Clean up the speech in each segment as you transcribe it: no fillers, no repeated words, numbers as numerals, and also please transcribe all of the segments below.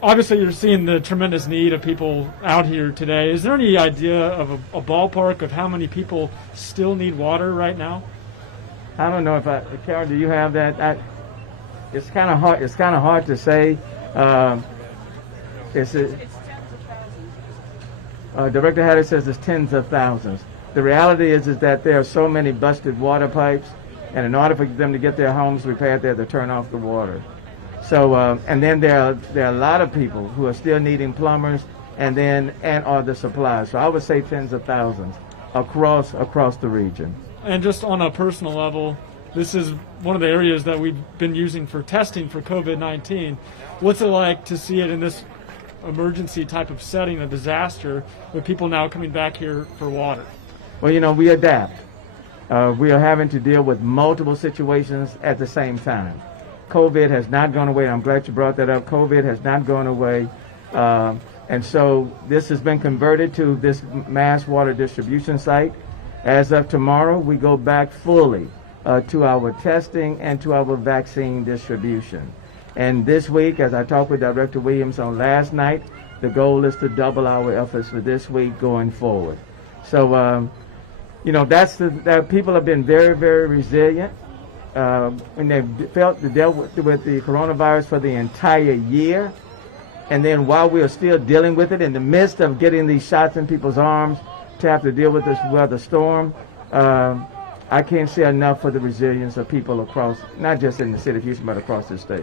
Obviously, you're seeing the tremendous need of people out here today. Is there any idea of a ballpark of how many people still need water right now? I don't know if Carol, do you have that? It's kind of hard. It's kind of hard to say. It's tens of thousands. Director Hatter says it's tens of thousands. The reality is that there are so many busted water pipes, and in order for them to get their homes repaired, they have to turn off the water. So, and then there are a lot of people who are still needing plumbers, and or the supplies. So I would say tens of thousands across the region. And just on a personal level, this is one of the areas that we've been using for testing for COVID-19. What's it like to see it in this emergency type of setting, a disaster, with people now coming back here for water? Well, we adapt. We are having to deal with multiple situations at the same time. COVID has not gone away. I'm glad you brought that up. COVID has not gone away. And so this has been converted to this mass water distribution site. As of tomorrow, we go back fully to our testing and to our vaccine distribution. And this week, as I talked with Director Williams on last night, the goal is to double our efforts for this week going forward. So, that people have been very, very resilient. When they've dealt with the coronavirus for the entire year, and then while we are still dealing with it in the midst of getting these shots in people's arms to have to deal with this weather storm, I can't say enough for the resilience of people across, not just in the city of Houston, but across the state.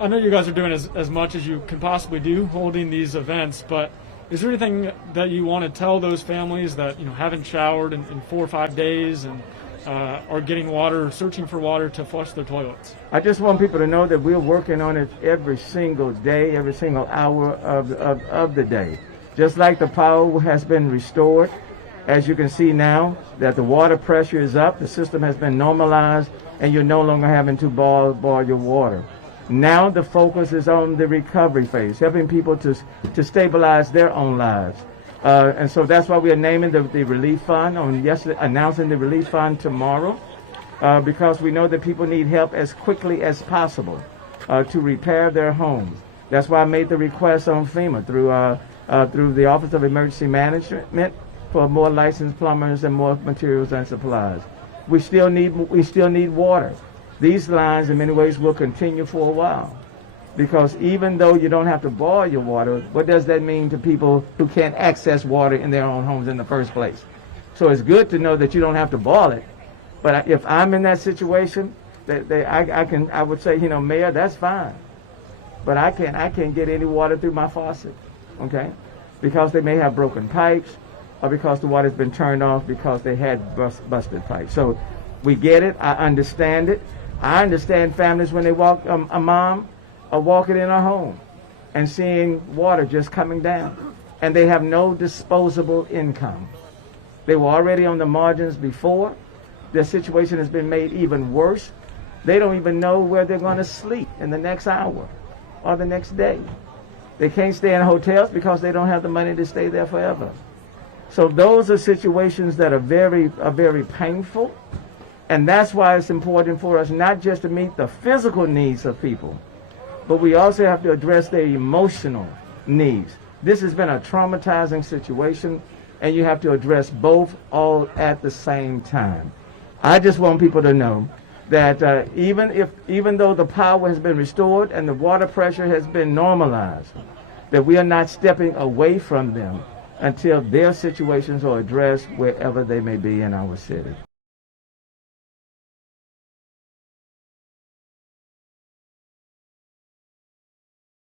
I know you guys are doing as much as you can possibly do holding these events, but is there anything that you want to tell those families that haven't showered in 4 or 5 days and are getting water, searching for water to flush their toilets? I just want people to know that we're working on it every single day, every single hour of the day. Just like the power has been restored, as you can see now that the water pressure is up, the system has been normalized, and you're no longer having to boil your water. Now the focus is on the recovery phase, helping people to stabilize their own lives. And so that's why we are naming the relief fund announcing the relief fund tomorrow, because we know that people need help as quickly as possible to repair their homes. That's why I made the request on FEMA through the Office of Emergency Management for more licensed plumbers and more materials and supplies. We still need water. These lines in many ways will continue for a while, because even though you don't have to boil your water, what does that mean to people who can't access water in their own homes in the first place? So it's good to know that you don't have to boil it. But if I'm in that situation, I would say, Mayor, that's fine, but I can't get any water through my faucet, okay? Because they may have broken pipes, or because the water's been turned off because they had busted pipes. So we get it. I understand it. I understand families when they walk, a mom walking in her home and seeing water just coming down, and they have no disposable income. They were already on the margins before. Their situation has been made even worse. They don't even know where they're going to sleep in the next hour or the next day. They can't stay in hotels because they don't have the money to stay there forever. So those are situations that are very painful. And that's why it's important for us not just to meet the physical needs of people, but we also have to address their emotional needs. This has been a traumatizing situation, and you have to address both all at the same time. I just want people to know that even though the power has been restored and the water pressure has been normalized, that we are not stepping away from them until their situations are addressed wherever they may be in our city.